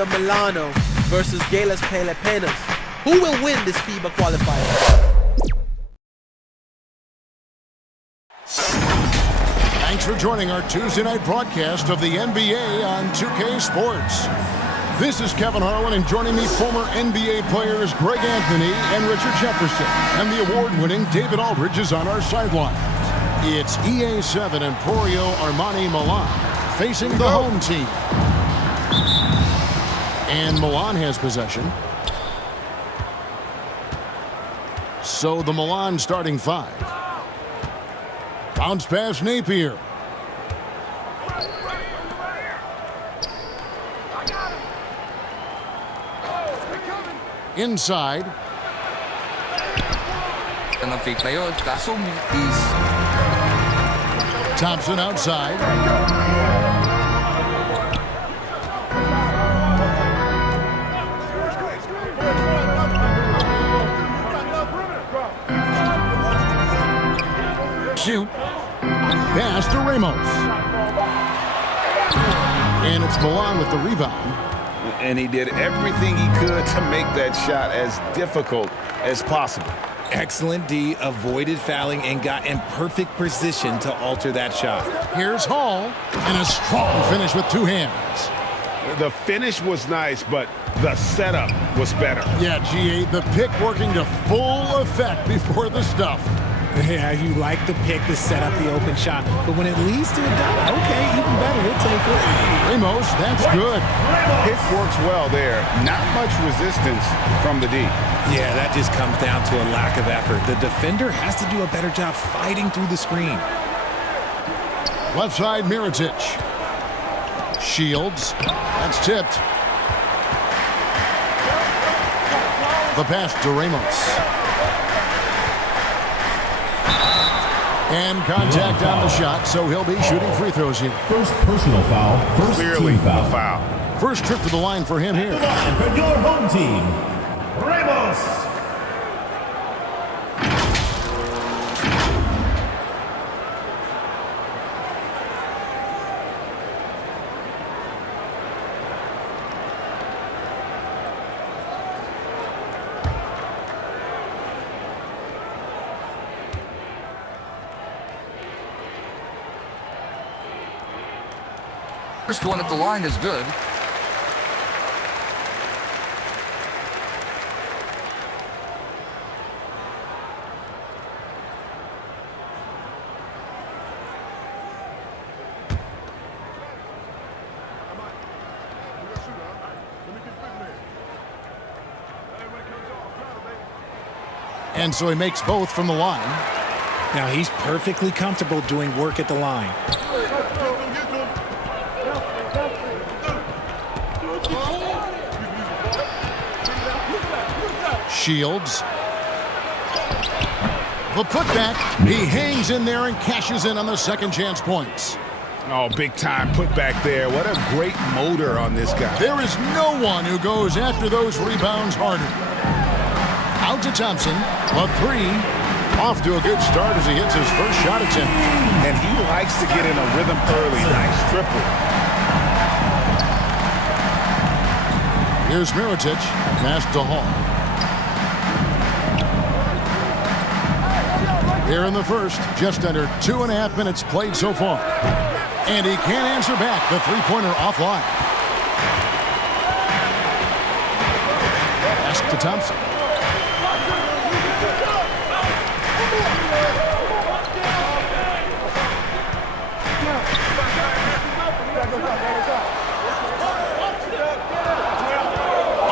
Olimpia Milano versus GILAS Pilipinas. Who will win this FIBA qualifier? Thanks for joining our Tuesday night broadcast of the NBA on 2K Sports. This is Kevin Harlan, and joining me, former NBA players Greg Anthony and Richard Jefferson. And the award-winning David Aldridge is on our sideline. It's EA7 and Emporio Armani Milan facing the home team. And Milan has possession. So the Milan starting five. Bounce pass Napier. Inside. Thompson outside. Shoot. Pass to Ramos. And it's Milan with the rebound. And he did everything he could to make that shot as difficult as possible. Excellent D, avoided fouling and got in perfect position to alter that shot. Here's Hall, and a strong finish with two hands. The finish was nice, but the setup was better. Yeah, G8, the pick working to full effect before the stuff. Yeah, you like the pick to set up the open shot, but when it leads to a dot, okay, even better, we'll take it. Ramos, that's good. Pick works well there. Not much resistance from the D. Yeah, that just comes down to a lack of effort. The defender has to do a better job fighting through the screen. Left side, Mirotic. Shields, that's tipped. The pass to Ramos. And contact on the shot, so he'll be shooting free throws here. First personal foul, first Clearly team foul. a foul. First trip to the line for him here. And for your home team, Ramos. First one at the line is good. And so he makes both from the line. Now he's perfectly comfortable doing work at the line. Shields. The putback. He hangs in there and cashes in on the second chance points. Oh, big time putback there. What a great motor on this guy. There is no one who goes after those rebounds harder. Out to Thompson. A three. Off to a good start as he hits his first shot attempt. And he likes to get in a rhythm early. Nice triple. Here's Mirotic. Pass to Hall. Here in the first, just under 2.5 minutes played so far. And he can't answer back. The three-pointer offline. Pass to Thompson.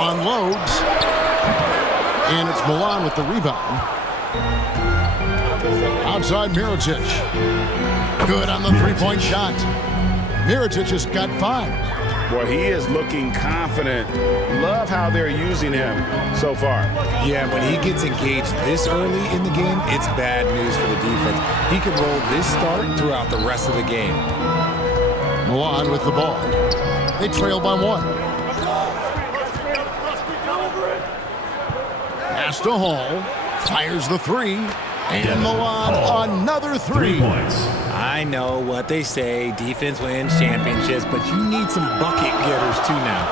Unloads. And it's Milan with the rebound. Outside Mirotic. Good on the three-point shot. Mirotic has got 5. Boy, he is looking confident. Love how they're using him so far. Yeah, when he gets engaged this early in the game, it's bad news for the defense. He could roll this start throughout the rest of the game. Milan with the ball. They trail by 1. Pass to Hall. Fires the 3. And Milan, another 3. 3 points. I know what they say, defense wins championships, but you need some bucket getters too now.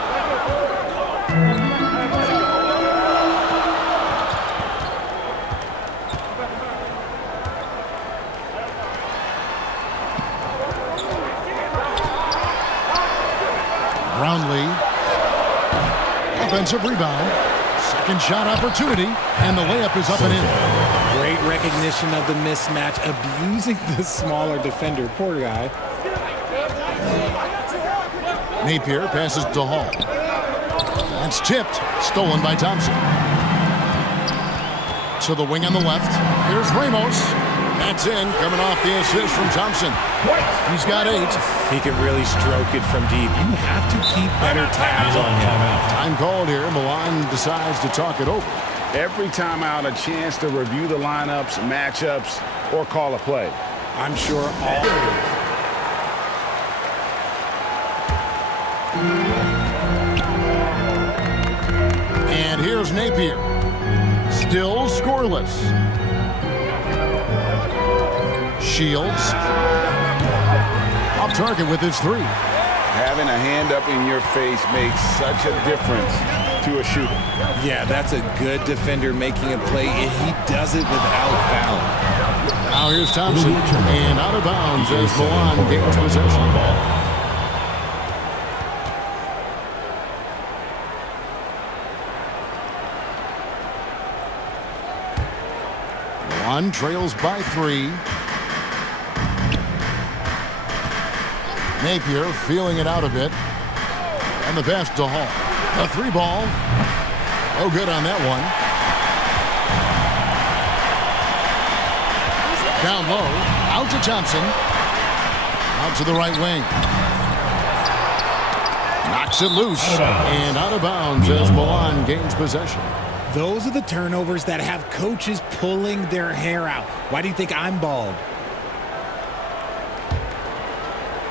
Brownlee. Offensive rebound. Second shot opportunity. And the layup is up and in. Great recognition of the mismatch, abusing the smaller defender. Poor guy. Napier passes to Hall. That's tipped. Stolen by Thompson. To the wing on the left. Here's Ramos. That's in. Coming off the assist from Thompson. He's got 8. He can really stroke it from deep. You have to keep better tabs on him. Time called here. Milan decides to talk it over. Every time out, a chance to review the lineups, matchups, or call a play. I'm sure all... And here's Napier. Still scoreless. Shields. Off target with his 3. Having a hand up in your face makes such a difference to a shooter. Yeah, that's a good defender making a play, and he does it without fouling. Now here's Thompson. And out of bounds as Milan gains possession. Milan trails by 3. Napier feeling it out a bit. And the pass to Hall. A 3 ball. Oh, good on that one. Down low. Out to Thompson. Out to the right wing. Knocks it loose. And out of bounds as Milan gains possession. Those are the turnovers that have coaches pulling their hair out. Why do you think I'm bald?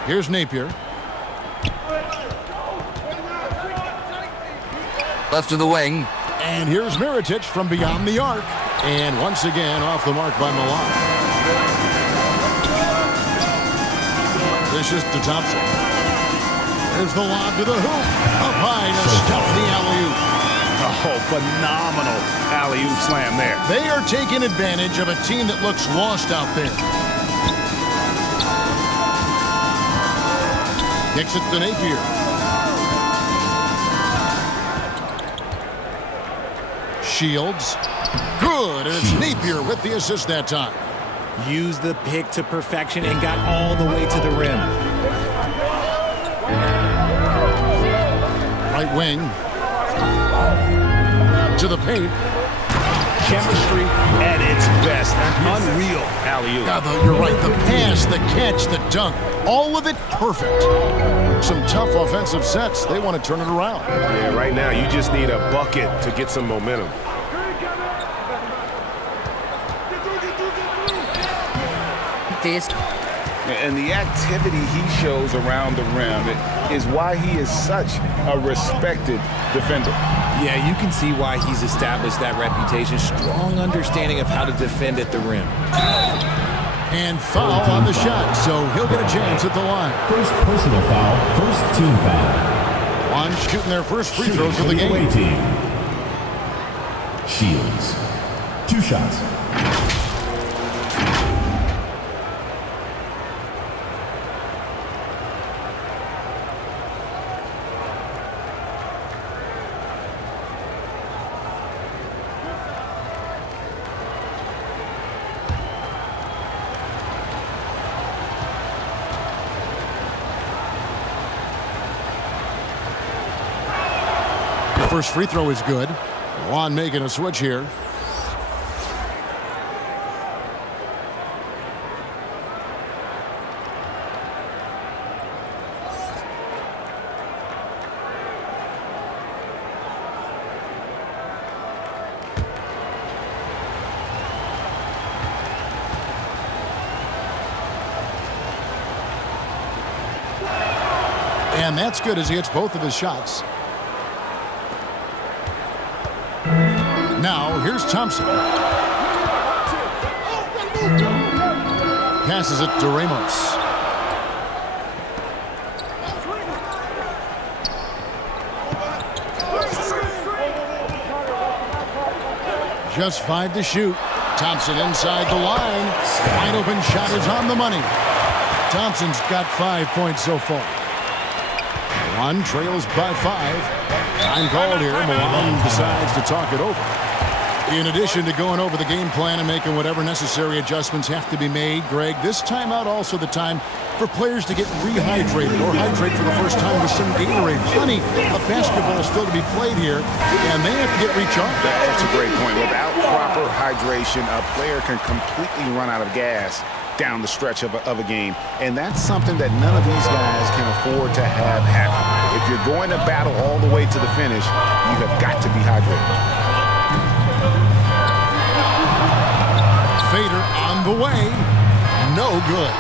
Here's Napier. Left of the wing. And here's Mirotic from beyond the arc. And once again off the mark by Milan. Vicious to Thompson. There's the lob to the hoop. Up high to stuff the alley-oop. Oh, phenomenal alley-oop slam there. They are taking advantage of a team that looks lost out there. Kicks it to Napier. Shields. Good, and it's Napier with the assist that time. Used the pick to perfection and got all the way to the rim. Right wing. To the paint. Chemistry at its best. An unreal alley-oop. Yeah, you're right. The pass, the catch, the dunk. All of it perfect. Some tough offensive sets. They want to turn it around. Yeah, right now you just need a bucket to get some momentum. And the activity he shows around the rim is why he is such a respected defender. Yeah, you can see why he's established that reputation. Strong understanding of how to defend at the rim. And foul on the shot, so he'll get a chance at the line. First personal foul, first team foul. On shooting their first free throws of the game. Away team. Shields. 2 shots. First free throw is good. Milan making a switch here. And that's good as he hits both of his shots. Now, here's Thompson. Passes it to Ramos. Just 5 to shoot. Thompson inside the line. Wide open shot is on the money. Thompson's got 5 points so far. One trails by 5. Time called here. Milan decides to talk it over. In addition to going over the game plan and making whatever necessary adjustments have to be made, Greg, this timeout also the time for players to get rehydrated or hydrate for the first time with some Gatorade. Plenty of basketball still to be played here, and they have to get recharged. That's a great point. Without proper hydration, a player can completely run out of gas down the stretch of a game, and that's something that none of these guys can afford to have happen. If you're going to battle all the way to the finish, you have got to be hydrated. Fader on the way. No good.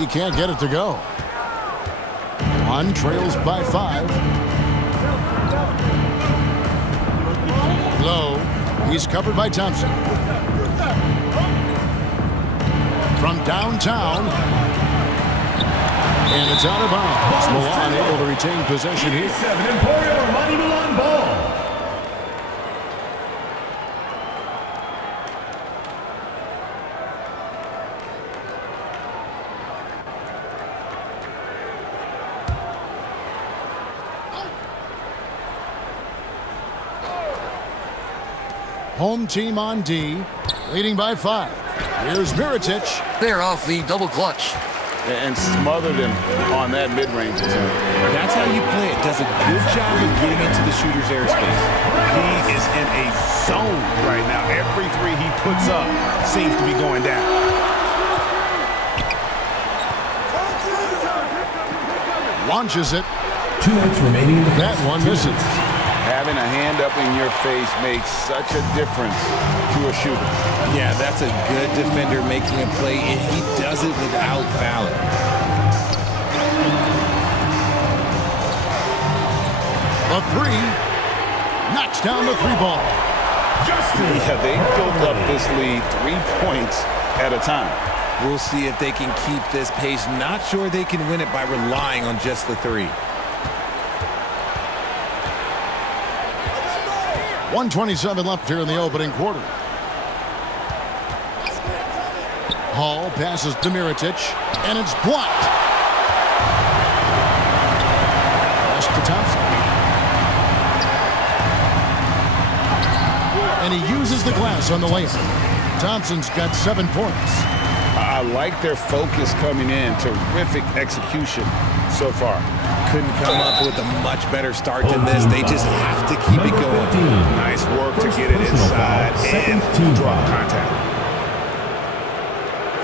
He can't get it to go. One trails by 5. Low. He's covered by Thompson. From downtown. And it's out of bounds. Milan able to retain possession here. Milan ball. Home team on D, leading by 5. Here's Mirotic. They're off the double clutch. And smothered him on that mid-range attempt. That's how you play it. Does a good job of getting into the shooter's airspace. He is in a zone right now. Every three he puts up seems to be going down. Launches it. 2 minutes remaining in the That one misses. Having a hand up in your face makes such a difference to a shooter. Yeah, that's a good defender making a play, and he does it without fouling. A 3. Knocks down the 3 ball. Yeah, they built up this lead 3 points at a time. We'll see if they can keep this pace. Not sure they can win it by relying on just the 3. 1:27 left here in the opening quarter. Hall passes to Mirotic, and it's blocked. Pass to Thompson. And he uses the glass on the layup. Thompson's got 7 points. I like their focus coming in. Terrific execution so far. Couldn't come up with a much better start than this. They just have to keep it going. Nice work to get it inside and draw contact.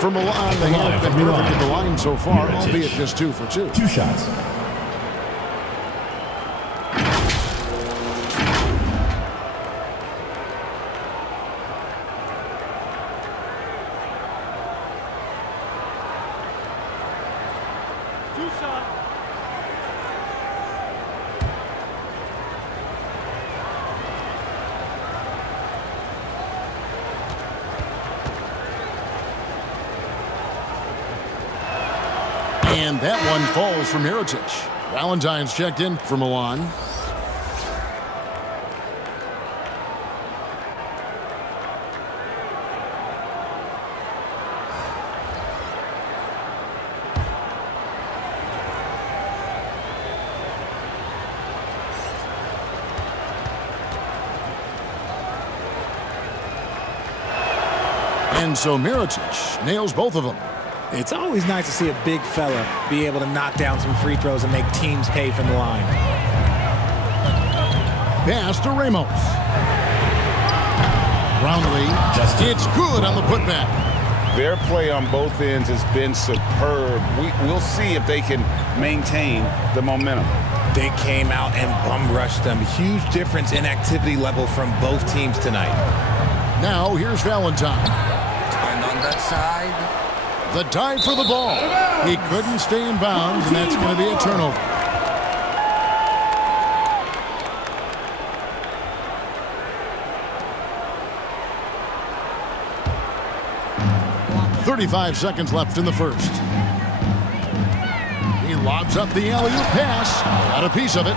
For Milan, they have been perfect at the line so far, albeit just 2 for 2. 2 shots. And that one falls from Mirotic. Valentine's checked in for Milan. And so Mirotic nails both of them. It's always nice to see a big fella be able to knock down some free throws and make teams pay from the line. Pass to Ramos. Roundley. It's good on the putback. Their play on both ends has been superb. We'll see if they can maintain the momentum. They came out and bum rushed them. Huge difference in activity level from both teams tonight. Now here's Valentine. Turn on that side. The dive for the ball. He couldn't stay in bounds, and that's going to be a turnover. .35 seconds left in the first. He lobs up the alley-oop pass. Got a piece of it.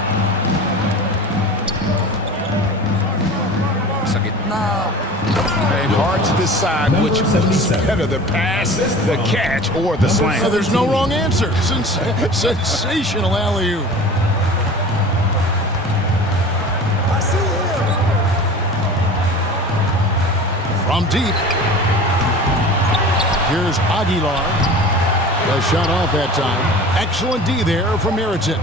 decide which is better, the pass, the catch, or the slam. So there's no wrong answer. Sensational alley-oop. From deep. Here's Aguilar. A shot off that time. Excellent D there from Mirotic.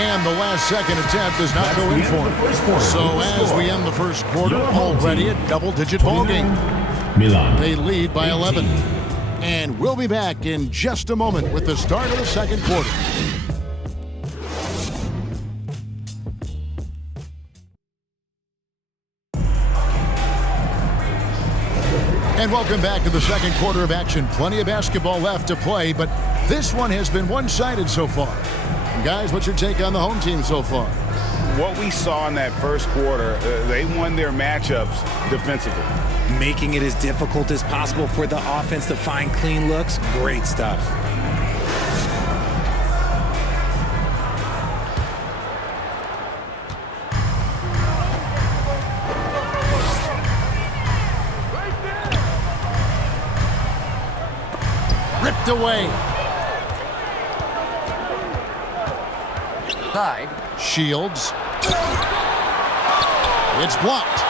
And the last second attempt does not go in for him. So as we end the first quarter, already a double-digit ball game. Milano. They lead by 11. And we'll be back in just a moment with the start of the second quarter. And welcome back to the second quarter of action. Plenty of basketball left to play, but this one has been one-sided so far. And guys, what's your take on the home team so far? What we saw in that first quarter, they won their matchups defensively. Making it as difficult as possible for the offense to find clean looks. Great stuff. Ripped away. Side. Shields. It's blocked.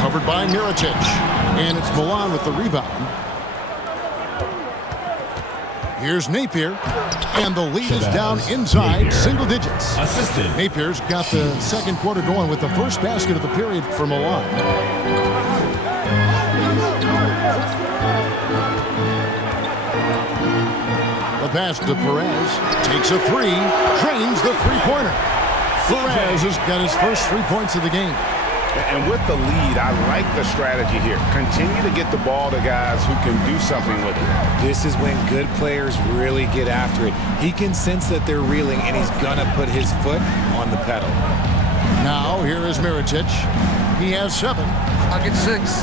Covered by Mirotic. And it's Milan with the rebound. Here's Napier. And the lead is down inside single digits. Assistant. Napier's got the second quarter going with the first basket of the period for Milan. The pass to Perez. Takes a three. Drains the three-pointer. Perez has got his first 3 points of the game. And with the lead, I like the strategy here. Continue to get the ball to guys who can do something with it. This is when good players really get after it. He can sense that they're reeling, and he's gonna put his foot on the pedal. Now, here is Mirotic. He has 7. I'll get 6.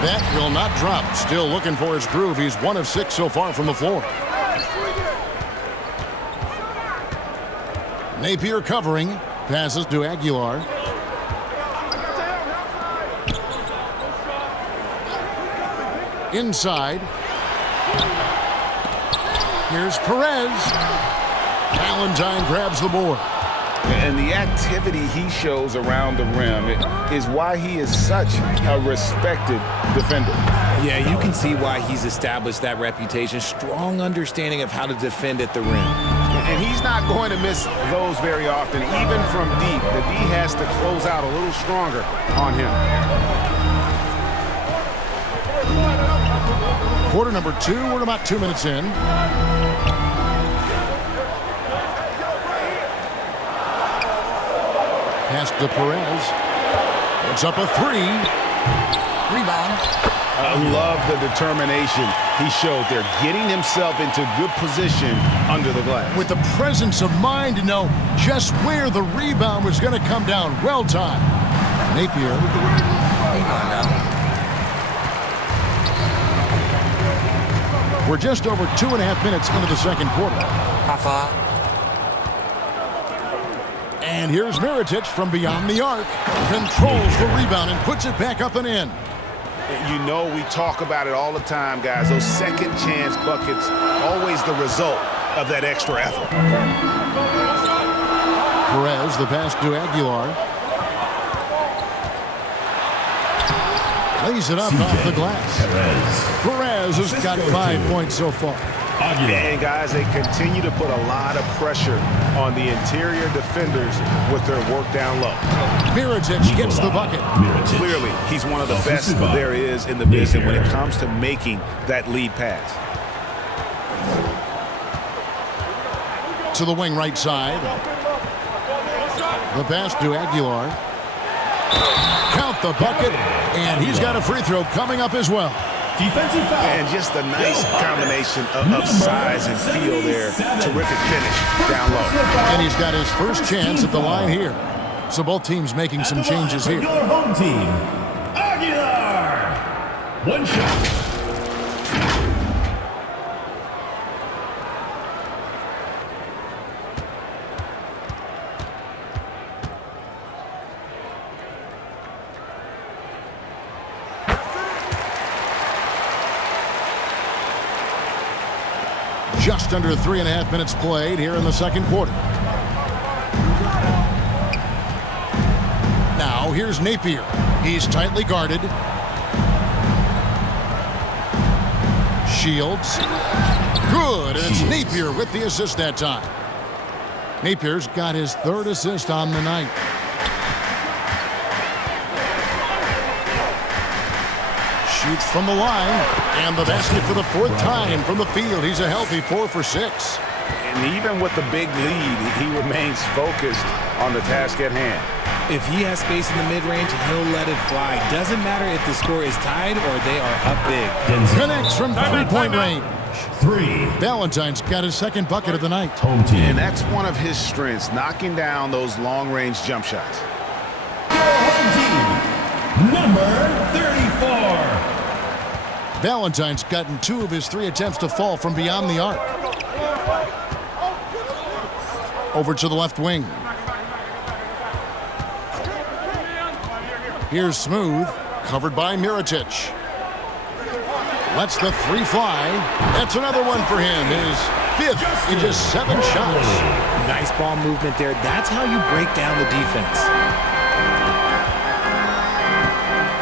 That will not drop. Still looking for his groove. He's 1 of 6 so far from the floor. Napier covering. Passes to Aguilar. Inside. Here's Perez. Valentine grabs the board. And the activity he shows around the rim is why he is such a respected defender. Yeah, you can see why he's established that reputation. Strong understanding of how to defend at the rim. And he's not going to miss those very often, even from deep. The D has to close out a little stronger on him. Quarter number 2, we're about 2 minutes in. Pass to Perez. Puts up a 3. Rebound. I love the determination he showed there, getting himself into good position under the glass. With the presence of mind to know just where the rebound was going to come down. Well timed. Napier. Rebound now. We're just over 2.5 minutes into the second quarter. Half. And here's Mirotic from beyond the arc. Controls the rebound and puts it back up and in. You know, we talk about it all the time, guys. Those second chance buckets, always the result of that extra effort. Perez, the pass to Aguilar. Lays it up off the glass. Perez has got 5 points so far. And guys, they continue to put a lot of pressure on the interior defenders with their work down low. Mirotic gets the bucket. Clearly, he's one of the best there is in the business when it comes to making that lead pass. To the wing right side. The pass to Aguilar. Count the bucket, and he's got a free throw coming up as well. Defensive foul. And just a nice combination of size and feel there. Terrific finish down low. And he's got his first chance at the line here. So both teams making some changes here. Your home team, Aguilar. One shot. Just under 3.5 minutes played here in the second quarter. Now here's Napier. He's tightly guarded. Shields. Good, and it's Napier with the assist that time. Napier's got his 3rd assist on the night. Shoots from the line, and the basket for the 4th time from the field. He's a healthy 4 for 6. And even with the big lead, he remains focused on the task at hand. If he has space in the mid-range, he'll let it fly. Doesn't matter if the score is tied or they are up big. Connects from 3-point range. 3. Valentine's got his 2nd bucket of the night. Home team. And that's one of his strengths, knocking down those long-range jump shots. Home team, number 34. Valentine's gotten 2 of his 3 attempts to fall from beyond the arc. Over to the left wing. Here's Smooth, covered by Mirotic. Lets the 3 fly. That's another one for him. His 5th in just 7 shots. Nice ball movement there. That's how you break down the defense.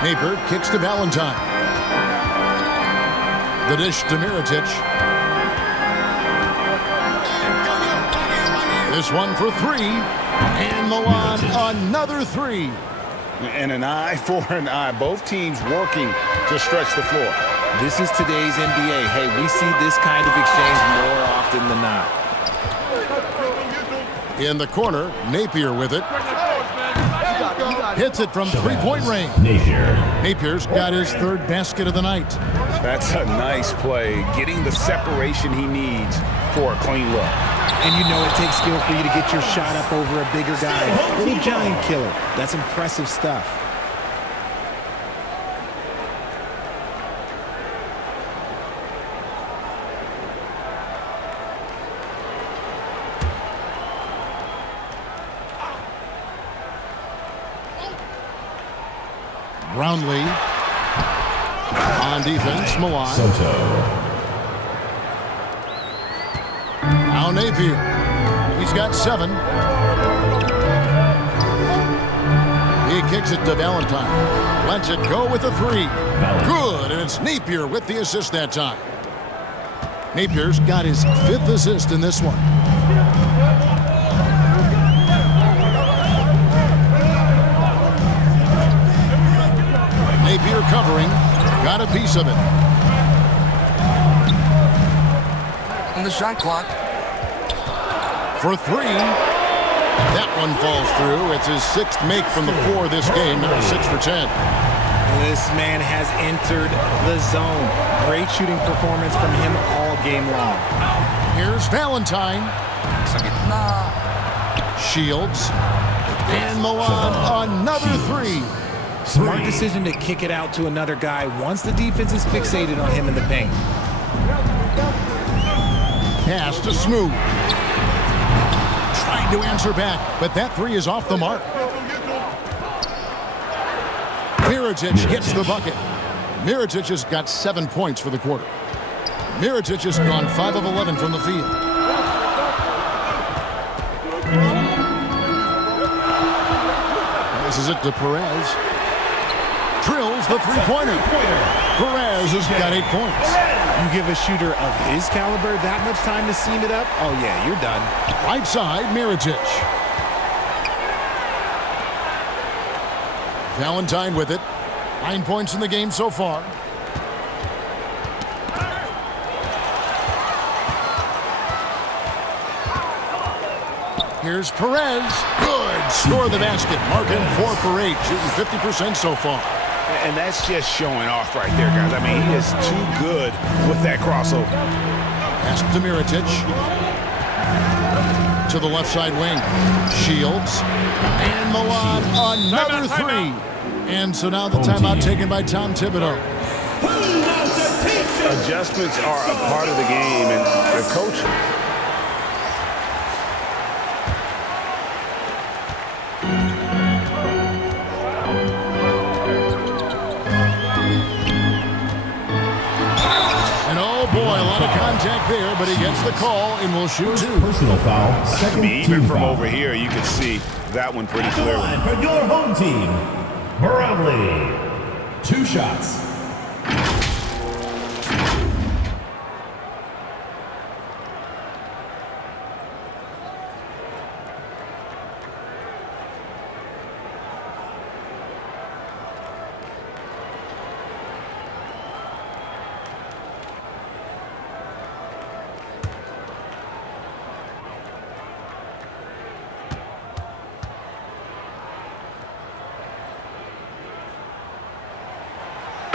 Napier kicks to Valentine. The dish to Mirotic. This one for 3. And Milan, another 3. And an eye for an eye. Both teams working to stretch the floor. This is today's NBA. Hey, we see this kind of exchange more often than not. In the corner, Napier with it. Hits it from 3-point range. Napier's got his 3rd basket of the night. That's a nice play, getting the separation he needs for a clean look. And you know it takes skill for you to get your shot up over a bigger guy. Little giant killer. That's impressive stuff. Brownlee. On defense, Milan. Now Napier. He's got 7. He kicks it to Valentine. Lets it go with a 3. Good, and it's Napier with the assist that time. Napier's got his 5th assist in this one. Napier covering. Got a piece of it. On the shot clock. For 3. That one falls through. It's his 6th make from the floor this game. Now 6 for 10. This man has entered the zone. Great shooting performance from him all game long. Here's Valentine. Shields. And Milan, another 3. Smart decision to kick it out to another guy once the defense is fixated on him in the paint. Pass to Smooth. Trying to answer back, but that 3 is off the mark. Mirotic gets the bucket. Mirotic has got 7 points for the quarter. Mirotic has gone 5 of 11 from the field. Passes it to Perez. Drills the 3-pointer. Perez has got 8 points. You give a shooter of his caliber that much time to seam it up, oh yeah, you're done. Right side, Mirotic. Valentine with it. 9 points in the game so far. Here's Perez. Good. Score the basket. Marking 4 for 8. Shooting 50% so far. And that's just showing off right there, guys. I mean, he is too good with that crossover. Pass to Mirotic. To the left side wing. Shields. And Milan, another 3. And so now the timeout taken by Tom Thibodeau. Adjustments are a part of the game, and the coach... contact there, but he gets the call and will shoot two. Personal foul, second Even team from foul. over here, you can see that one pretty At the clearly. line for your home team, Bradley. 2 shots.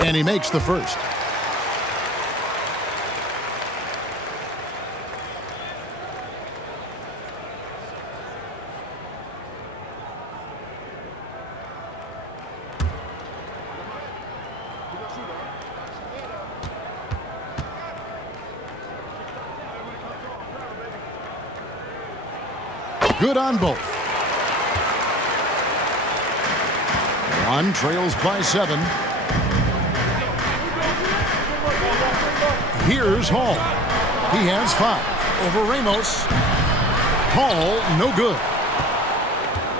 And he makes the first. Good on both. One trails by 7. Here's Hall. He has 5 over Ramos. Hall, no good.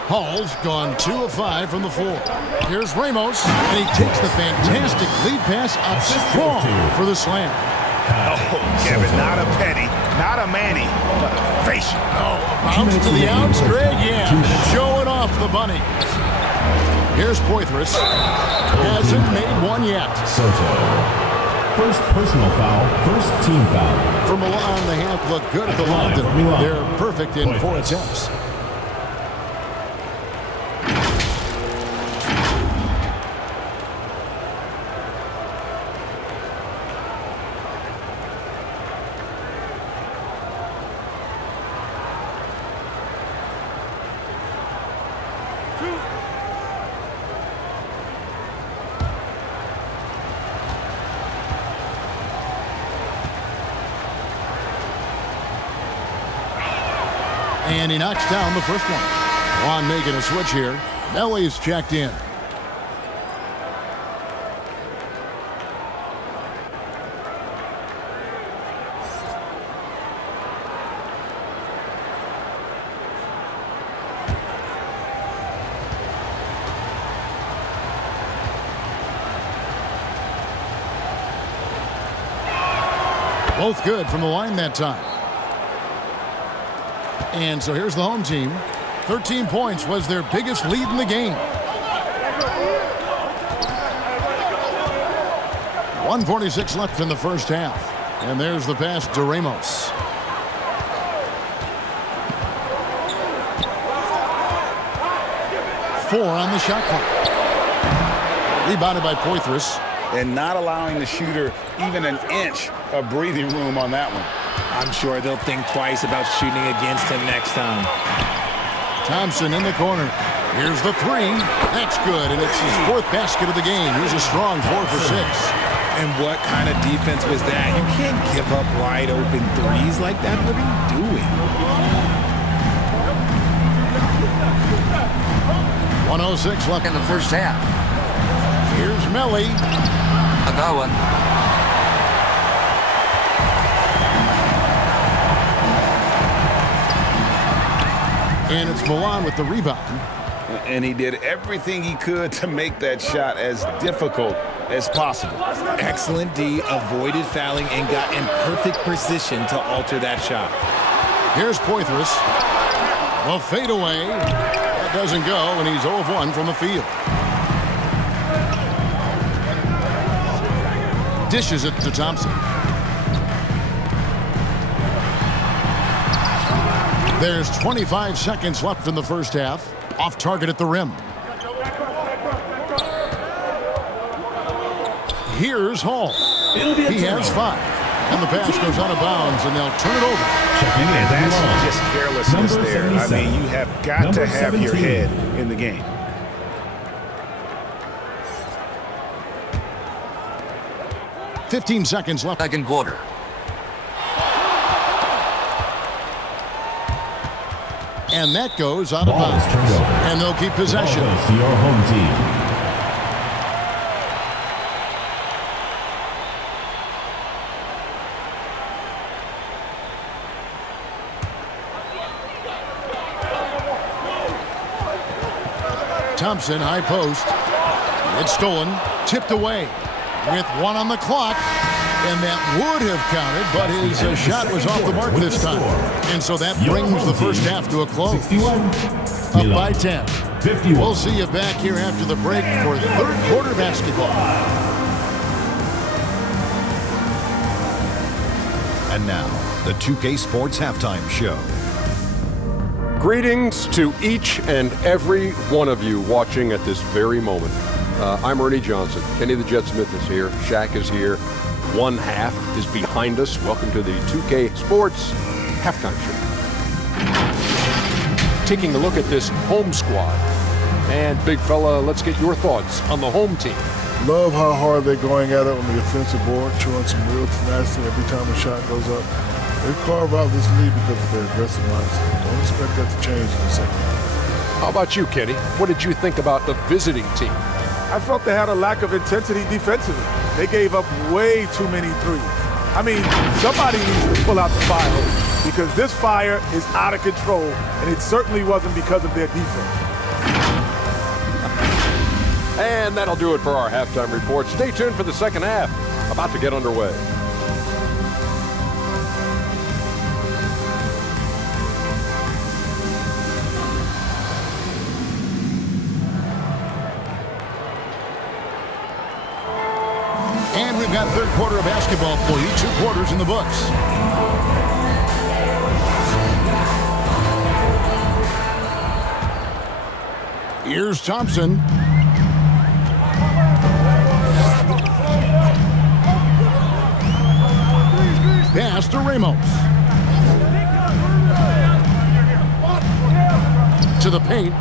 Hall's gone 2 of 5 from the floor. Here's Ramos, and he takes the fantastic lead pass up strong for the slam. Oh, Kevin, not a penny, not a Manny, but a facial. Oh, bounce to the outs, Greg, yeah. Showing off the bunny. Here's Poitras. Hasn't made one yet. Soto. First personal foul, first team foul. For Milan, they have looked good at the line. They're perfect in 4 attempts. And he knocks down the first one. Juan making a switch here. Nelly's checked in. Both good from the line that time. And so here's the home team. 13 points was their biggest lead in the game. 1:46 left in the first half. And there's the pass to Ramos. Four on the shot clock. Rebounded by Poitras. And not allowing the shooter even an inch of breathing room on that one. I'm sure they'll think twice about shooting against him next time. Thompson in the corner. Here's the 3. That's good, and it's his 4th basket of the game. Here's a strong 4 for 6. And what kind of defense was that? You can't give up wide open threes like that. What are you doing? 1:06 left In the first half. Here's Melly. A good one. And it's Milan with the rebound. And he did everything he could to make that shot as difficult as possible. Excellent D, avoided fouling, and got in perfect position to alter that shot. Here's Poitras. The fadeaway. That doesn't go, and he's 0 of 1 from the field. Dishes it to Thompson. There's 25 seconds left in the first half. Off target at the rim. Here's Hall. He has 5. And the pass goes out of bounds, and they'll turn it over. And that's just carelessness there. I mean, you have got to have your head in the game. $15 seconds left. Second quarter. And that goes out of Ball is bounds. turned over. And they'll keep possession. Ball goes to your home team. Thompson, high post. It's stolen, tipped away with 1 on the clock. And that would have counted, but his shot was off the mark this time. And so that brings the first half to a close. Up by 10. We'll see you back here after the break for third quarter basketball. And now, the 2K Sports Halftime Show. Greetings to each and every one of you watching at this very moment. I'm Ernie Johnson. Kenny the Jet Smith is here. Shaq is here. One half is behind us. Welcome to the 2K Sports Halftime Show. Taking a look at this home squad. And big fella, let's get your thoughts on the home team. Love how hard they're going at it on the offensive board, showing some real tenacity every time a shot goes up. They carve out this lead because of their aggressive mindset. Don't expect that to change in the second half. How about you, Kenny? What did you think about the visiting team? I felt they had a lack of intensity defensively. They gave up way too many threes. I mean, somebody needs to pull out the fire hose because this fire is out of control, and it certainly wasn't because of their defense. And that'll do it for our halftime report. Stay tuned for the second half. About to get underway. And we've got third quarter of basketball for you. 2 quarters in the books. Here's Thompson. Pass to Ramos. To the paint.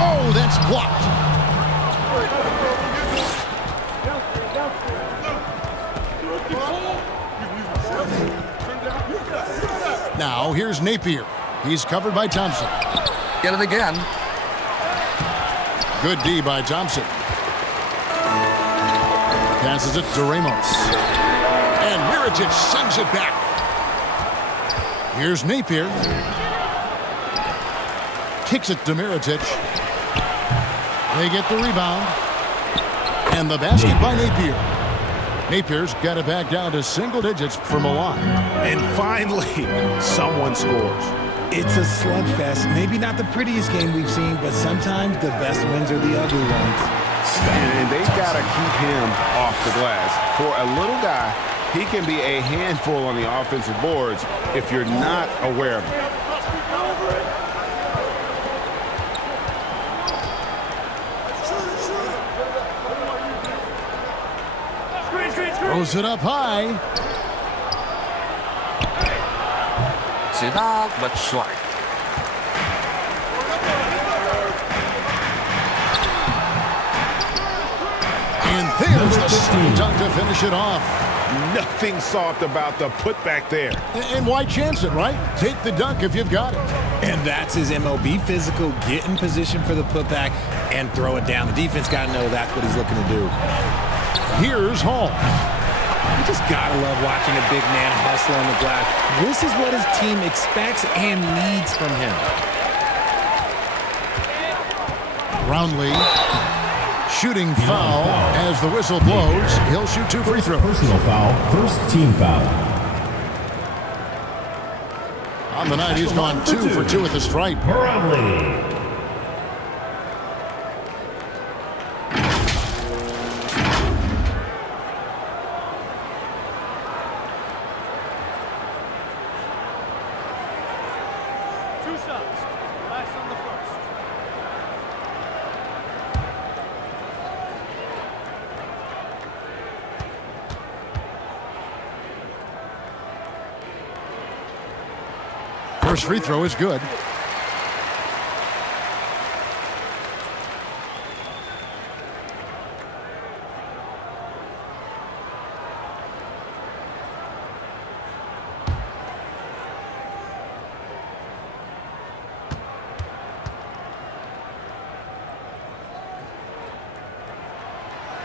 Oh, that's blocked. Now, here's Napier. He's covered by Thompson. Get it again. Good D by Thompson. Passes it to Ramos. And Mirotic sends it back. Here's Napier. Kicks it to Mirotic. They get the rebound. And the basket by Napier. Napier's got it back down to single digits for Milan. And finally, someone scores. It's a slugfest. Maybe not the prettiest game we've seen, but sometimes the best wins are the ugly ones. And they've got to keep him off the glass. For a little guy, he can be a handful on the offensive boards if you're not aware of it. Throws it up high. Sit out, but short. And there's the slam dunk to finish it off. Nothing soft about the putback there. And why chance it, right? Take the dunk if you've got it. And that's his MO. Be physical, get in position for the putback, and throw it down. The defense got to know that's what he's looking to do. Here's Hall. You just gotta love watching a big man hustle on the glass. This is what his team expects and needs from him. Brownlee, shooting foul as the whistle blows. He'll shoot 2 free throws. Personal foul, first team foul. On the night, he's gone 2 for 2 at the stripe. Brownlee. First free throw is good.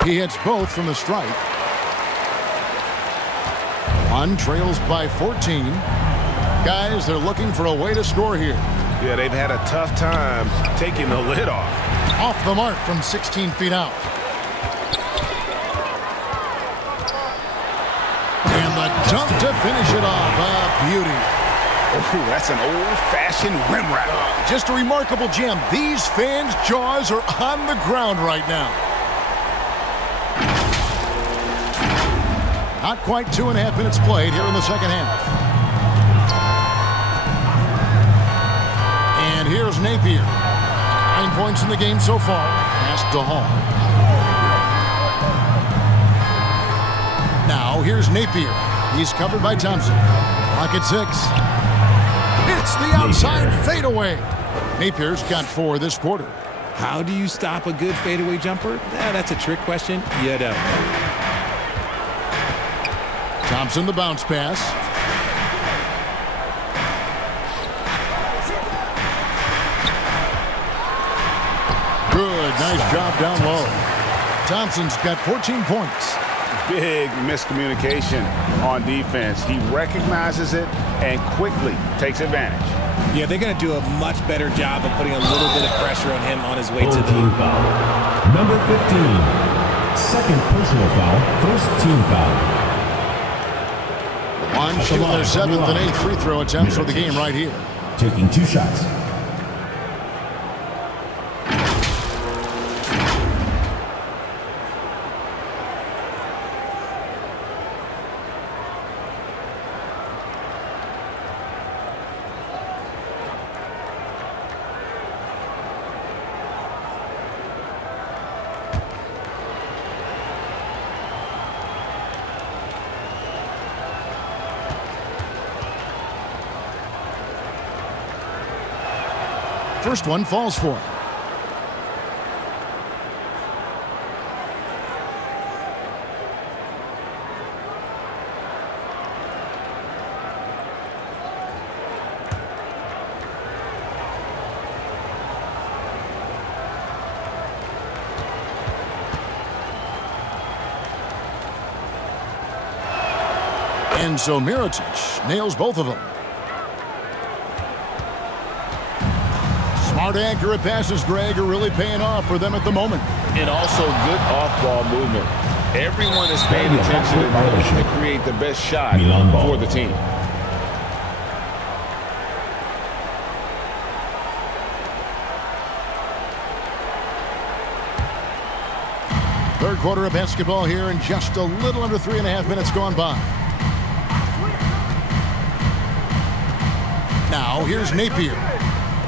He hits both from the stripe. One trails by 14. Guys, they're looking for a way to score here. Yeah, they've had a tough time taking the lid off. Off the mark from 16 feet out. And the dunk to finish it off. A beauty. Oh, that's an old-fashioned rim wrap. Just a remarkable gem. These fans' jaws are on the ground right now. Not quite 2.5 minutes played here in the second half. And here's Napier. 9 points in the game so far. Pass to Hall. Now here's Napier. He's covered by Thompson. Clock at 6. It's the outside fadeaway. Napier's got 4 this quarter. How do you stop a good fadeaway jumper? That's a trick question. You don't. Thompson the bounce pass. Good, nice job down low. Thompson's got 14 points. Big miscommunication on defense. He recognizes it and quickly takes advantage. Yeah, they're going to do a much better job of putting a little bit of pressure on him on his way to the team foul. Number 15. Second personal foul. First team foul. On shoot their 7th and 8th free throw attempts for the game right here. Taking 2 shots. First one falls for him. And so Mirotic nails both of them. Smart, accurate passes, Greg, are really paying off for them at the moment. And also good off-ball movement. Everyone is paying attention to create the best shot for the team. Third quarter of basketball here, and just a little under 3.5 minutes gone by. Now here's Napier.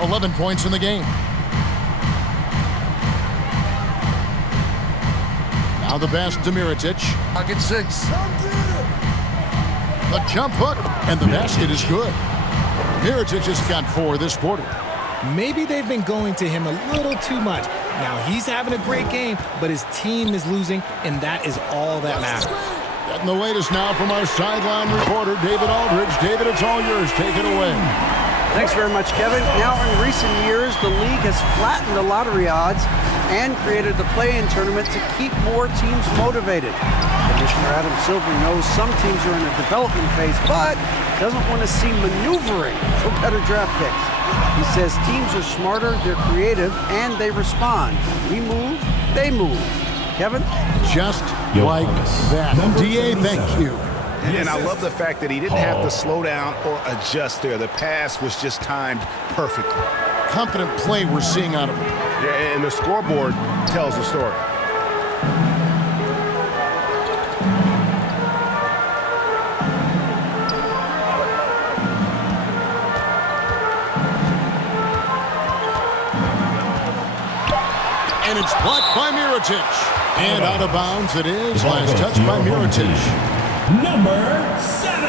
11 points in the game. Now the pass to Mirotic. Pocket 6. The jump hook, and the basket is good. Mirotic has got 4 this quarter. Maybe they've been going to him a little too much. Now he's having a great game, but his team is losing, and that is all that matters. Getting the latest now from our sideline reporter, David Aldridge. David, it's all yours. Take it away. Thanks very much, Kevin. Now, in recent years, the league has flattened the lottery odds and created the play-in tournament to keep more teams motivated. Commissioner Adam Silver knows some teams are in a development phase, but doesn't want to see maneuvering for better draft picks. He says teams are smarter, they're creative, and they respond. We move, they move. Kevin? Just like that. DA, thank you. And I love the fact that he didn't have to slow down or adjust there. The pass was just timed perfectly. Confident play we're seeing out of him. Yeah, and the scoreboard tells the story. And it's blocked by Mirotic. And out of bounds it is. Last touch by Mirotic. Number 7.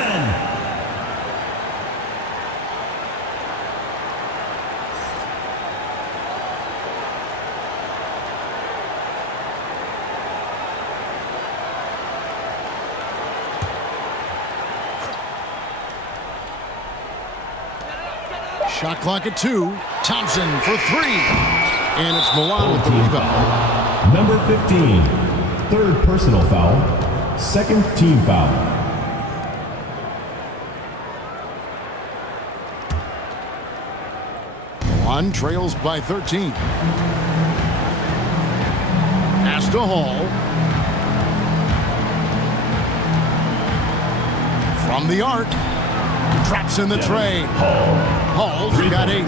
Shot clock at 2. Thompson for 3. And it's Milano with the rebound. Number 15. Third personal foul. Second team foul. Milan trails by 13. Pass to Hall. From the arc. Traps in the tray. Hall's got 8.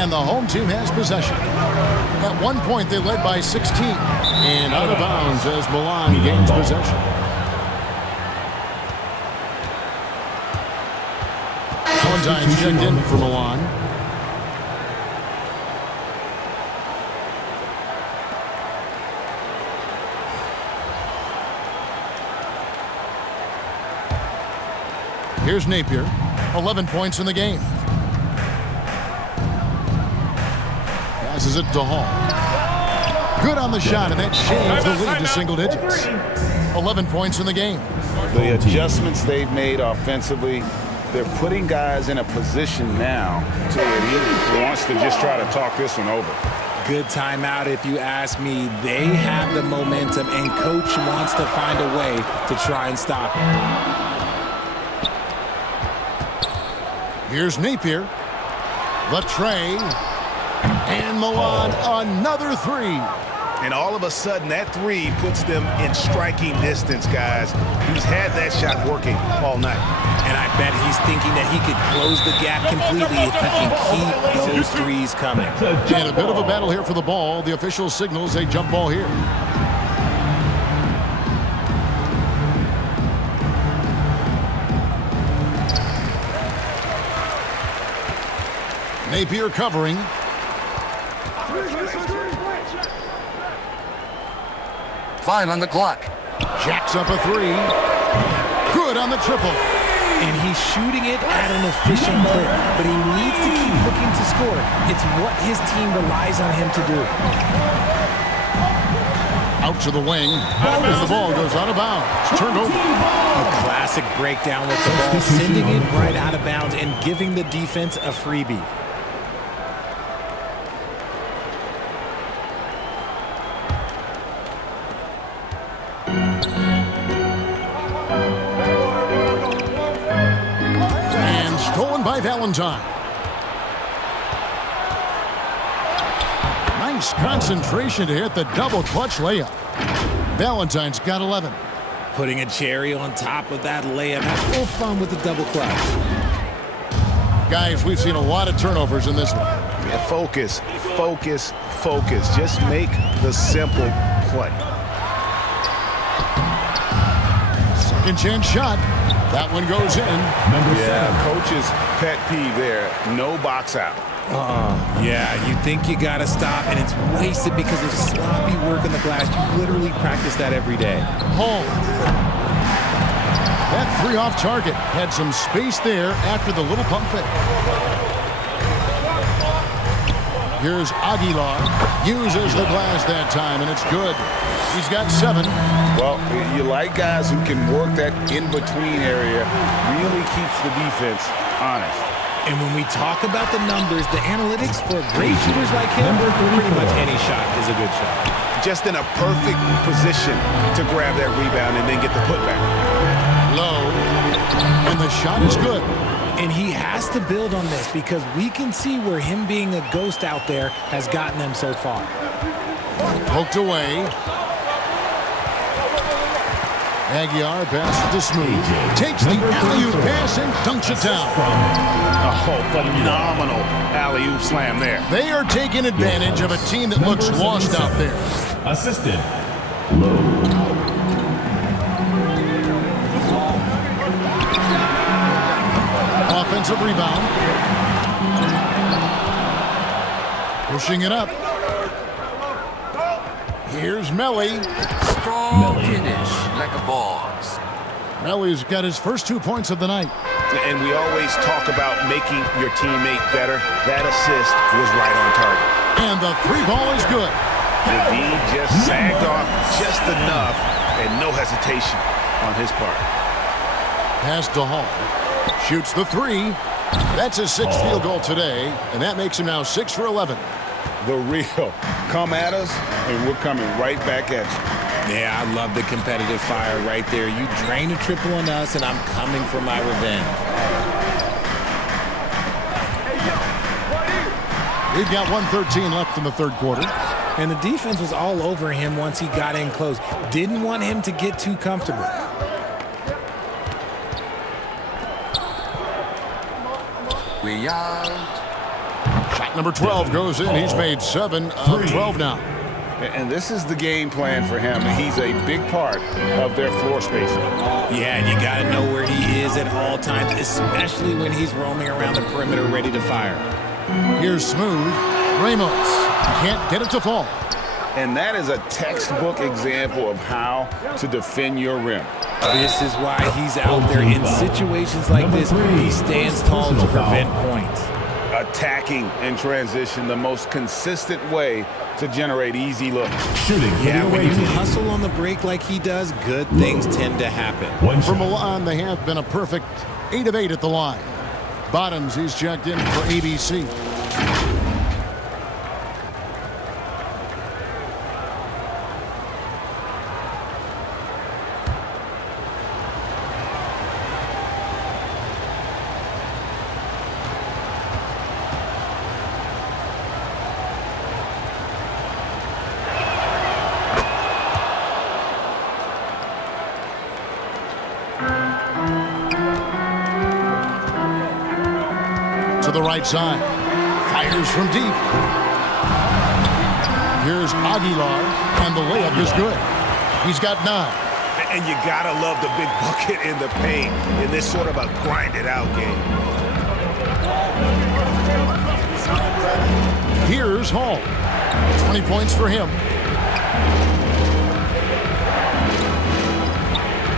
And the home team has possession. At one point, they led by 16. And out of bounds as Milan gains possession. Valentine's checked in for Milan. Here's Napier, 11 points in the game. Passes it to Hall. Good on the shot, and that shaves the lead to single digits. 11 points in the game. The adjustments they've made offensively, they're putting guys in a position now to where he wants to just try to talk this one over. Good timeout if you ask me. They have the momentum, and coach wants to find a way to try and stop it. Here's Napier. The tray. And Milan, another 3. And all of a sudden, that 3 puts them in striking distance, guys. He's had that shot working all night. And I bet he's thinking that he could close the gap completely if he can keep those 3s coming. And a bit of a battle here for the ball. The official signals a jump ball here. Napier covering. 5 on the clock. Jacks up a 3. Good on the triple. And he's shooting it at an efficient clip, but he needs to keep looking to score. It's what his team relies on him to do. Out to the wing. As the ball goes out of bounds. Turned over. A classic breakdown with the ball, sending it right out of bounds and giving the defense a freebie. By Valentine. Nice concentration to hit the double clutch layup. Valentine's got 11. Putting a cherry on top of that layup. Have full fun with the double clutch. Guys, we've seen a lot of turnovers in this one. Yeah, focus, focus, focus. Just make the simple play. Second chance shot. That one goes in. Yeah, coach's pet peeve there. No box out. Yeah, you think you got to stop, and it's wasted because of sloppy work on the glass. You literally practice that every day. Hall. That 3 off target. Had some space there after the little pump fake. Here's Aguilar. Uses the glass that time, and it's good. He's got 7. Well, you like guys who can work that in-between area. Really keeps the defense honest. And when we talk about the numbers, the analytics for great shooters like him, pretty much any shot is a good shot. Just in a perfect position to grab that rebound and then get the putback. Low. And the shot is good. And he has to build on this because we can see where him being a ghost out there has gotten them so far. Poked away. Aguilar passes to Smooth. Takes the alley-oop pass and dunks it down. Oh, phenomenal alley-oop slam there. They are taking advantage of a team that looks lost out there. Assisted. Low. Offensive rebound. Pushing it up. Here's Melly. Strong finish like a boss. Melly's got his first 2 points of the night. And we always talk about making your teammate better. That assist was right on target. And the 3 ball is good. The D just sagged off just enough and no hesitation on his part. Pass to Hall. Shoots the 3. That's his 6th field goal today, and that makes him now 6 for 11. The real. Come at us, and we're coming right back at you. Yeah, I love the competitive fire right there. You drain a triple on us, and I'm coming for my revenge. We've got 1:13 left in the third quarter. And the defense was all over him once he got in close. Didn't want him to get too comfortable. We out. Shot number 12 goes in. He's made 7 of 12 now. And this is the game plan for him. He's a big part of their floor spacing. Yeah, and you got to know where he is at all times, especially when he's roaming around the perimeter ready to fire. Here's Smooth. Ramos can't get it to fall. And that is a textbook example of how to defend your rim. This is why he's out there in situations like this. He stands tall to prevent points. Attacking in transition, the most consistent way to generate easy looks. Yeah, when you hustle on the break like he does, good things tend to happen. For Milan, they have been a perfect 8 of 8 at the line. Bottoms, he's checked in for ABC. The right side. Fires from deep. Here's Aguilar, and the layup is good. He's got 9. And you gotta love the big bucket in the paint in this sort of a grinded-out game. Here's Hall. 20 points for him.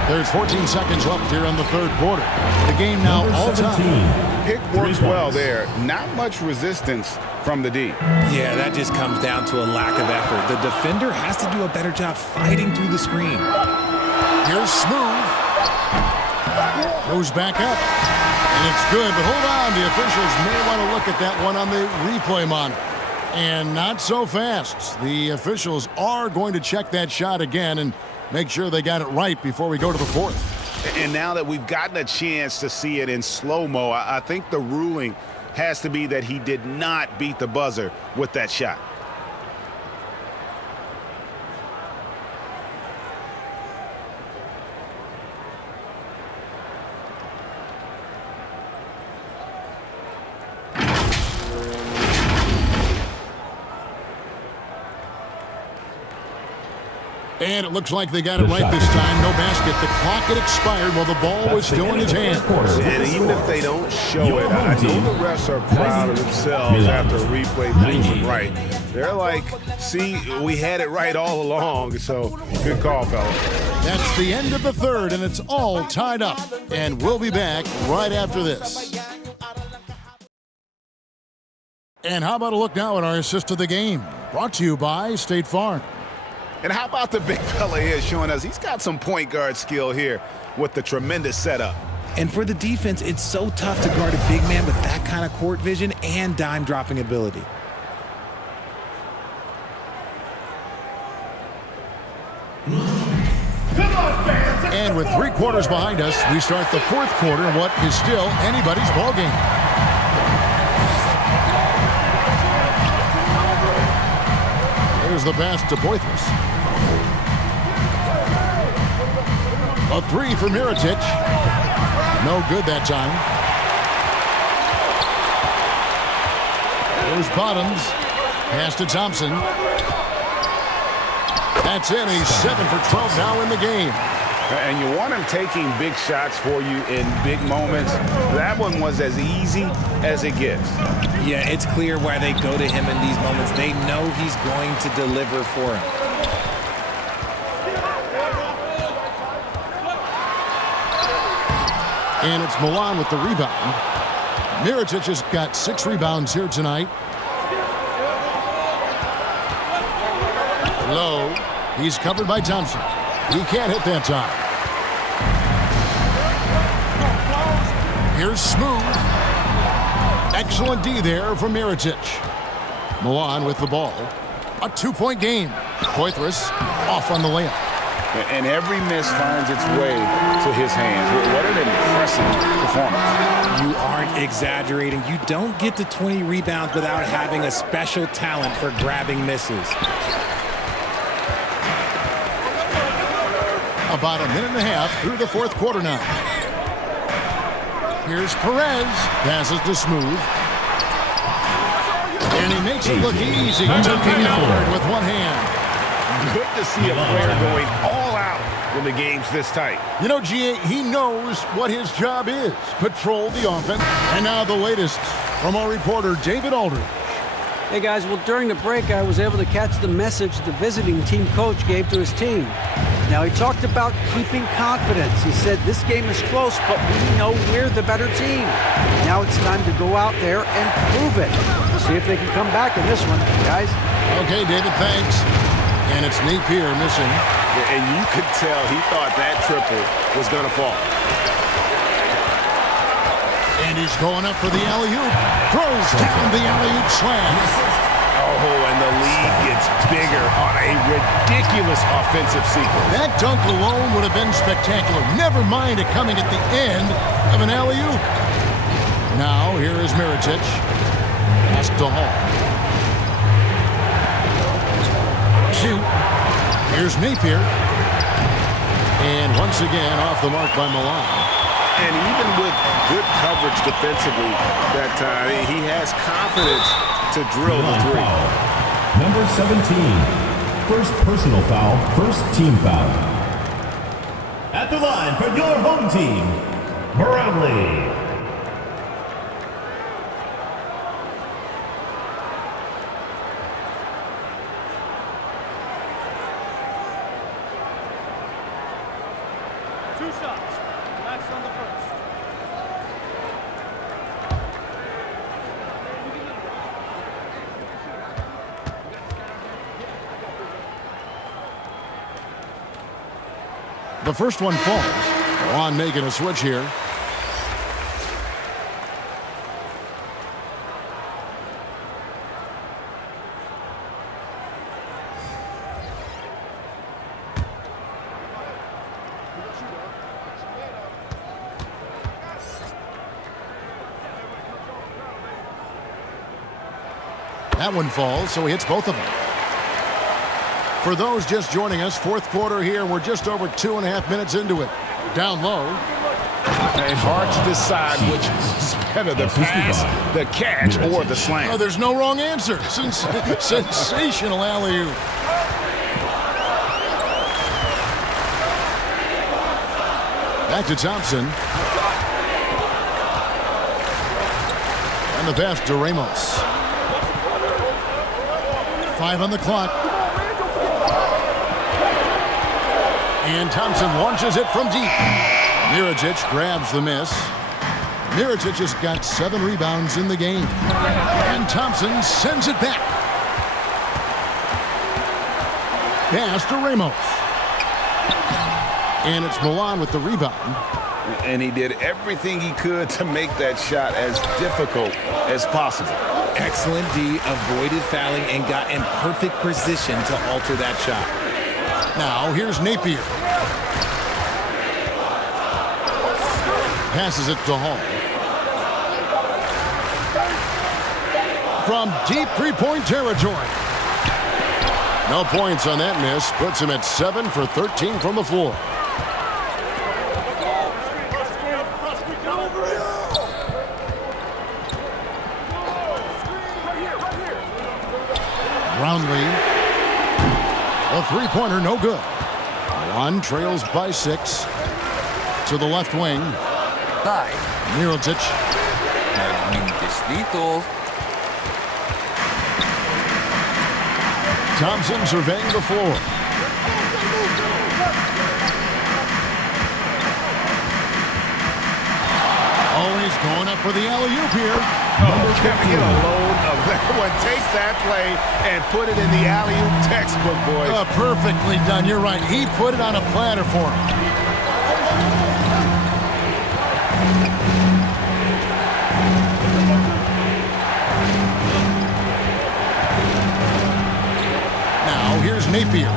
There's 14 seconds left here in the third quarter. The game now all time. Pick works well there. Not much resistance from the D. Yeah, that just comes down to a lack of effort. The defender has to do a better job fighting through the screen. Here's Smooth. Goes back up. And it's good, but hold on. The officials may want to look at that one on the replay monitor. And not so fast. The officials are going to check that shot again and make sure they got it right before we go to the fourth. And now that we've gotten a chance to see it in slow-mo, I think the ruling has to be that he did not beat the buzzer with that shot. And it looks like they got it right this time. No basket. The clock had expired while the ball was still in his hand. And even if they don't show it, I know the refs are proud of themselves after a replay proves them right. They're like, see, we had it right all along. So good call, fella. That's the end of the third, and it's all tied up. And we'll be back right after this. And how about a look now at our assist of the game? Brought to you by State Farm. And how about the big fella here showing us he's got some point guard skill here with the tremendous setup. And for the defense, it's so tough to guard a big man with that kind of court vision and dime dropping ability. And with 3 quarters behind us, we start the fourth quarter in what is still anybody's ball game. Here's the pass to Poitras. A 3 for Mirotic. No good that time. Here's Bottoms. Pass to Thompson. That's it. He's 7 for 12 now in the game. And you want him taking big shots for you in big moments. That one was as easy as it gets. Yeah, it's clear why they go to him in these moments. They know he's going to deliver for him. And it's Milan with the rebound. Mirotic has got 6 rebounds here tonight. Low. He's covered by Thompson. He can't hit that time. Here's Smooth. Excellent D there from Mirotic. Milan with the ball. A 2-point game. Poitras off on the layup. And every miss finds its way to his hands. What an impressive performance. You aren't exaggerating. You don't get to 20 rebounds without having a special talent for grabbing misses. About a minute and a half through the fourth quarter now. Here's Perez. Passes to Smooth. And he makes it look easy. Dunking outward with one hand. Good to see a player going all out when the game's this tight. You know, GA, he knows what his job is. Patrol the offense. And now the latest from our reporter, David Aldridge. Hey guys, well during the break I was able to catch the message the visiting team coach gave to his team. Now he talked about keeping confidence. He said this game is close, but we know we're the better team. Now it's time to go out there and prove it. We'll see if they can come back in this one, guys. Okay, David, thanks. And it's Napier missing. And you could tell he thought that triple was going to fall. And he's going up for the alley-oop. Throws down the alley-oop slam. Oh, and the lead gets bigger on a ridiculous offensive sequence. That dunk alone would have been spectacular. Never mind it coming at the end of an alley-oop. Now, here is Mirotic. Pass to Hall. Shoot. Here's Napier. And once again, off the mark by Milan. And even with good coverage defensively that time, he has confidence to drill the three. Foul. Number 17. First personal foul, first team foul. At the line for your home team, Barangay. Two shots. Max on the first. The first one falls. Milan making a switch here. That one falls, so he hits both of them. For those just joining us, fourth quarter here. We're just over 2.5 minutes into it. Down low. It's hard to decide which is better, the pass, the catch, or the slam. Oh, there's no wrong answer. Sensational alley-oop. Back to Thompson. And the pass to Ramos. 5 on the clock. And Thompson launches it from deep. Mirotic grabs the miss. Mirotic has got 7 rebounds in the game. And Thompson sends it back. Pass to Ramos. And it's Milan with the rebound. And he did everything he could to make that shot as difficult as possible. Excellent D, avoided fouling and got in perfect position to alter that shot. Now here's Napier. Passes it to Hall. From deep three-point territory. No points on that miss. Puts him at 7 for 13 from the floor. Brownlee. A three-pointer, no good. Milan trails by 6. To the left wing. Mirotic. Thompson surveying the floor. Oh, he's going up for the alley-oop here. Oh, can we get a load of that one? Take that play and put it in the alley-oop textbook, boys. Perfectly done. You're right. He put it on a platter for him. Now, here's Napier.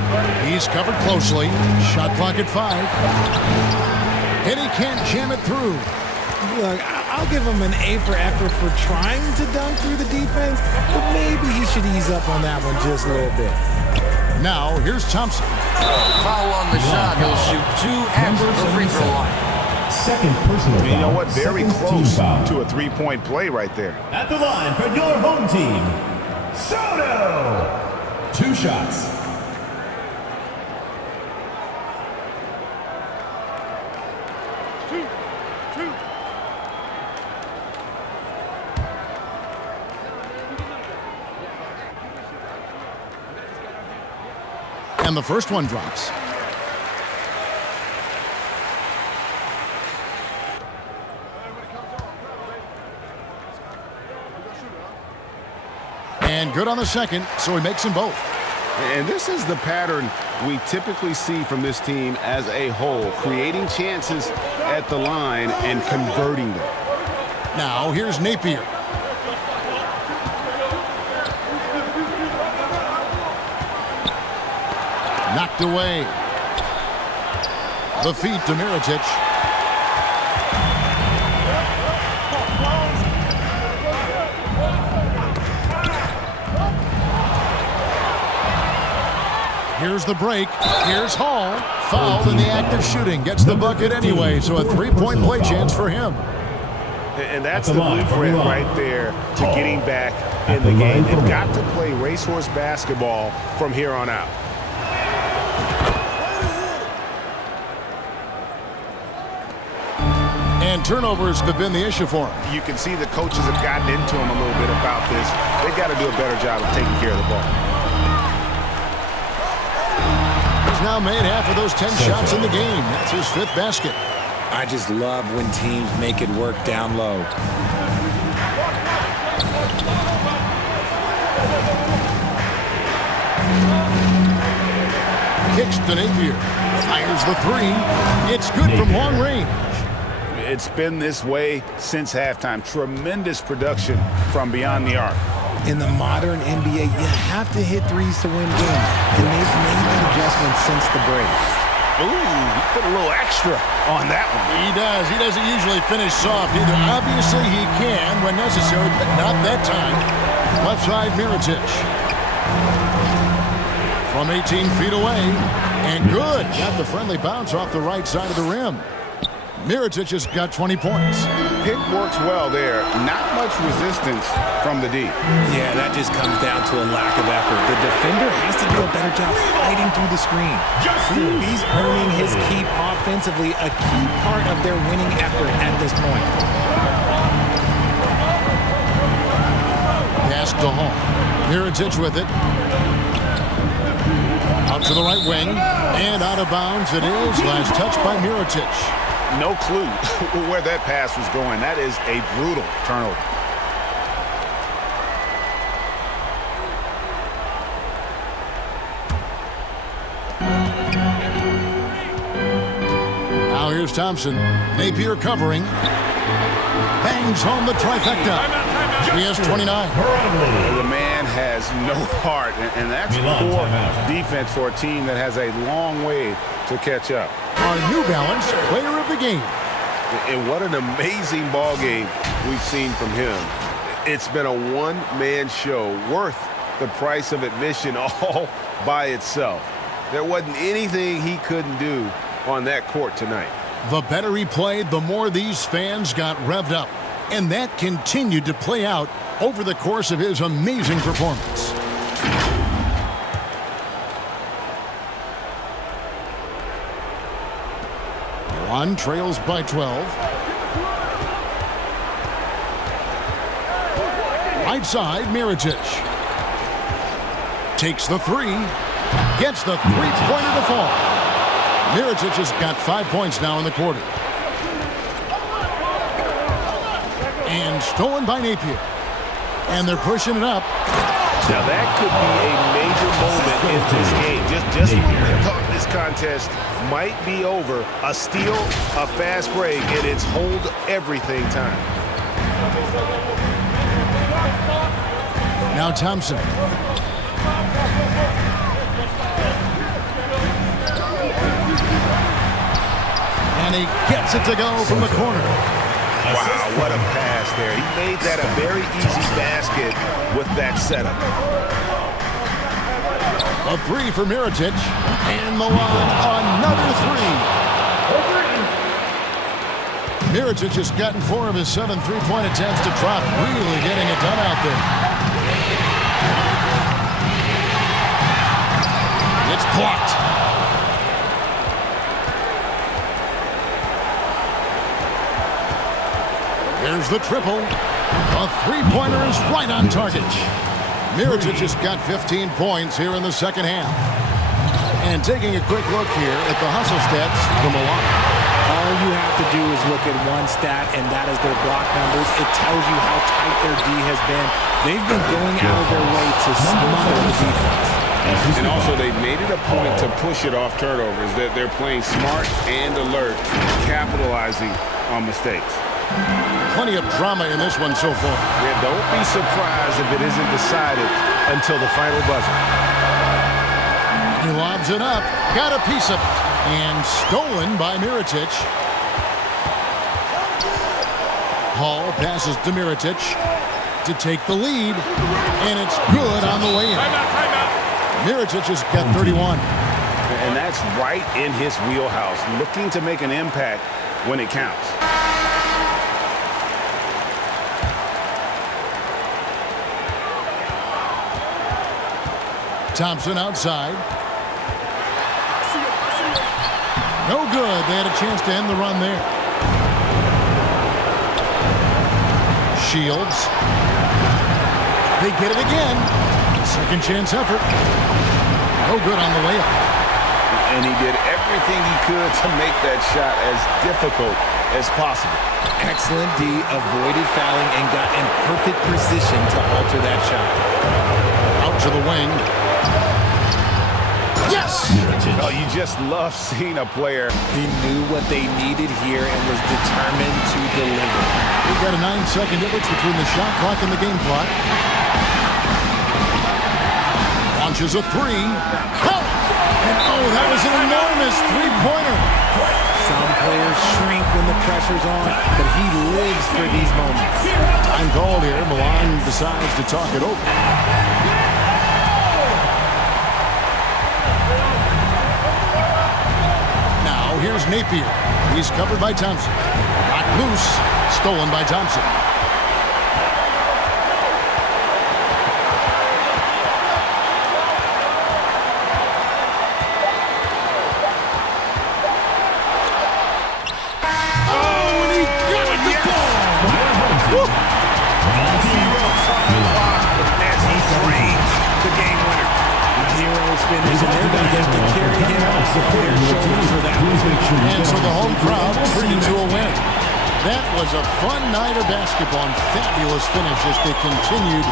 He's covered closely. Shot clock at 5. And he can't jam it through. Look, I'll give him an A for effort for trying to dunk through the defense, but maybe he should ease up on that one just a little bit. Now, here's Thompson. Foul on the shot. He'll shoot 2 after the free throw line. Second personal foul. You know what? Very close foul. to a three-point play right there. At the line for your home team, Soto. 2 shots. And the first one drops. And good on the second, so he makes them both. And this is the pattern we typically see from this team as a whole, creating chances at the line and converting them. Now, here's Napier. Knocked away. The feed to Mirotic. Here's the break. Here's Hall. Fouled in the act of shooting. Gets the bucket anyway, so a 3-point play chance for him. And that's the blueprint right there to getting back in the game. They've got to play racehorse basketball from here on out. And turnovers have been the issue for him. You can see the coaches have gotten into him a little bit about this. They've got to do a better job of taking care of the ball. He's now made half of those 10 shots in the game. That's his 5th basket. I just love when teams make it work down low. Kicks to Napier. Fires the 3. It's good from long range. It's been this way since halftime. Tremendous production from beyond the arc. In the modern NBA, you have to hit threes to win games, and they've made that adjustment since the break. Ooh, he put a little extra on that one. He does. He doesn't usually finish soft either. Obviously, he can when necessary, but not that time. Left side, Mirotic. From 18 feet away, and good. Got the friendly bounce off the right side of the rim. Mirotic has got 20 points. Pick works well there. Not much resistance from the D. Yeah, that just comes down to a lack of effort. The defender has to do a better job fighting through the screen. He's earning his keep offensively, a key part of their winning effort at this point. Pass to Hall. Mirotic with it. Out to the right wing. And out of bounds it is. Last touch by Mirotic. No clue where that pass was going. That is a brutal turnover. Now here's Thompson. Napier covering. Bangs home the trifecta. He has 29. The man has no heart, and that's poor defense for a team that has a long way to catch up. Our New Balance player of the game. And what an amazing ball game we've seen from him. It's been a one-man show worth the price of admission all by itself. There wasn't anything he couldn't do on that court tonight. The better he played, the more these fans got revved up. And that continued to play out over the course of his amazing performance. Milan trails by 12. Right side, Mirotic. Takes the 3. Gets the 3-pointer to fall. Mirotic has got 5 points now in the quarter. And stolen by Napier. And they're pushing it up. Now that could be a major moment in this game. Just when we thought this contest might be over, a steal, a fast break, and it's hold everything time. Now Thompson. And he gets it to go from the corner. Wow, what a pass there. He made that a very easy basket with that setup. A three for Mirotic. And Milan, another three. Mirotic has gotten 4 of his 7 3-point attempts to drop. Really getting it done out there. It's blocked. There's the triple. A three-pointer is right on target. Mirotic has got 15 points here in the second half. And taking a quick look here at the hustle stats from Milan. All you have to do is look at one stat, and that is their block numbers. It tells you how tight their D has been. They've been going out of their way to smother the defense. And also, they've made it a point to push it off turnovers. They're playing smart and alert, capitalizing on mistakes. Plenty of drama in this one so far. Yeah, don't be surprised if it isn't decided until the final buzzer. He lobs it up, got a piece of it, and stolen by Mirotic. Hall passes to Mirotic to take the lead, and it's good on the way in. Mirotic has got 31. And that's right in his wheelhouse, looking to make an impact when it counts. Thompson outside. No good. They had a chance to end the run there. Shields. They get it again. Second chance effort. No good on the way up. And he did everything he could to make that shot as difficult as possible. Excellent D, avoided fouling, and got in perfect position to alter that shot. Out to the wing. Yes! Oh, you just love seeing a player. He knew what they needed here and was determined to deliver. We've got a 9-second difference between the shot clock and the game clock. Launches a three. Oh! And oh, that was an enormous three-pointer. Some players shrink when the pressure's on, but he lives for these moments. Time called here. Milan decides to talk it over. Here's Napier. He's covered by Thompson. Knocked loose. Stolen by Thompson. Oh, and he got it to fall. As he drains the game winner. Heroes finish, and they're going to get to carry him on their shoulders for that. And so the home crowd treated to a win. That was a fun night of basketball and fabulous finish as they continued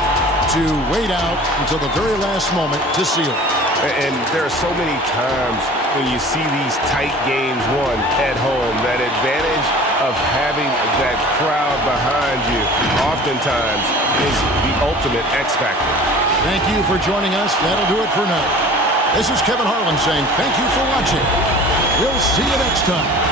to wait out until the very last moment to seal it. And there are so many times when you see these tight games won at home, that advantage of having that crowd behind you oftentimes is the ultimate X factor. Thank you for joining us. That'll do it for now. This is Kevin Harlan saying thank you for watching. We'll see you next time.